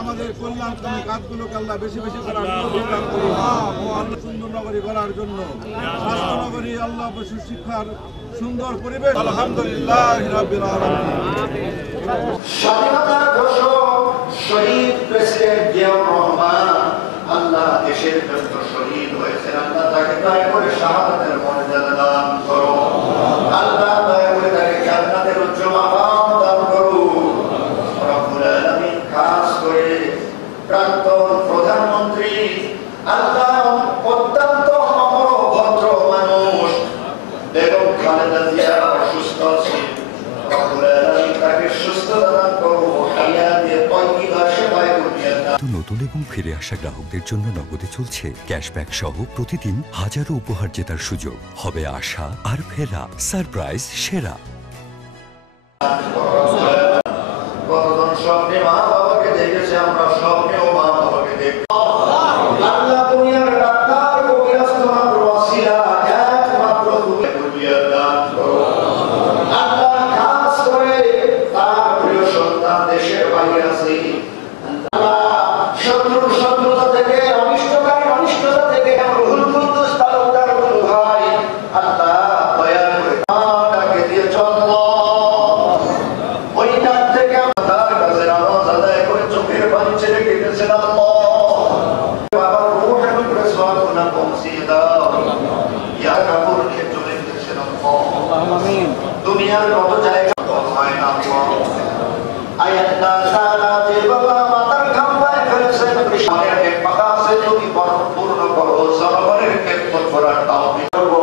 আমাদের কল্যাণকামী কাজগুলোকে আল্লাহ বেশি বেশি করার দান করুন। আল্লাহ সুন্দর নগরী করার জন্য স্বাস্থ্য নগরী আল্লাহ সুশিক্ষার সুন্দর পরিবেশ। আলহামদুলিল্লাহ রাব্বিল আলামিন। স্বাধীনতার ঘোষক শহীদ প্রেসিডেন্ট জিয়াউর রহমান আল্লাহ দেশের জন্য শহীদ হয়েছেন। আল্লাহ তাকে দয়া করে শাহাদাতের মর্যাদা দান করো। আল্লাহ দয়া করে তাকে জান্নাতের উচ্চ মাকাম দান করো। রব্বুল আলামিন খাস করে প্রাক্তন প্রধানমন্ত্রী আল্লাহ অত্যন্ত নম্র ভদ্র মানুষ বেগম খালেদা জিয়া অসুস্থ আছেন। রব্বুল আলামিন তাকে সুস্থতা দান করো। হায়াতে তয়্যিবা সেবায় দুনিয়া দান। নতুন এবং ফিরে আসা গ্রাহকদের জন্য নগদে চলছে ক্যাশব্যাক সহ প্রতিদিন হাজারো উপহার জেতার সুযোগ। হবে আশা আর ফেরা সারপ্রাইজ সেরা। কতজন স্বপ্নে মা বাবাকে দেখেছে, আমরা স্বপ্নেও মা বাবাকে দেখব। আল্লাহ দুনিয়ার ডাক্তার কবিরাজ তোমার ওয়াসিলা একমাত্র তুমি দুনিয়ার দান করো। আল্লাহ খাস করে তার প্রিয় সন্তান দেশের বাইরে আছে। শত্রুতা থেকে অনিষ্টতা থেকে রুহুল কুদ্দুস তালুকদার ভাই আল্লাহ দয়া করে তাকে দিয়ে চলল। ওই ডাক থেকে তার কাছে নামাজ আদায় করে চোখের পানি ছেড়ে কেটেছেন। আল্লাহ বাবার রূহের উপরে সোয়াগুনা পৌঁছিয়ে দাও। ইয়া কাবুরকে চলে গেছেন। আল্লাহ আমিন। দুনিয়ার কত জায়গা হয় না আল্লাহ। আয়াল্লাহ তাআলা যে বাবা মাতার ঘাম পায়ে ফেলেছেন, কৃষ্ণের এক পাকা আছে তুমি পূর্ণ করো। জনগণের খেদমত করার তাওফিক করব।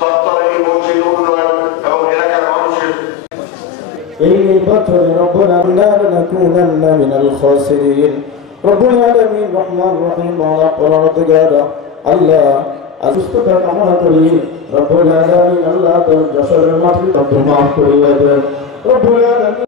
তত্ত্বাবধায়ী মসজিদ উন্নয়ন এবং এলাকার মানুষের এই নির্বাচনে রব্বুল আলামিন নাকুনান্না মিনাল খাসিরিন। রব্বুল আলামিন রহমান রহিম ওয়া পরওয়ারদিগার আল্লাহ সুস্থতা কামনা করি। রব্বুল আলামিন আল্লাহ তো যশোরের মাটি তত মাফ করিয়া দেন। রব্বুল আলামিন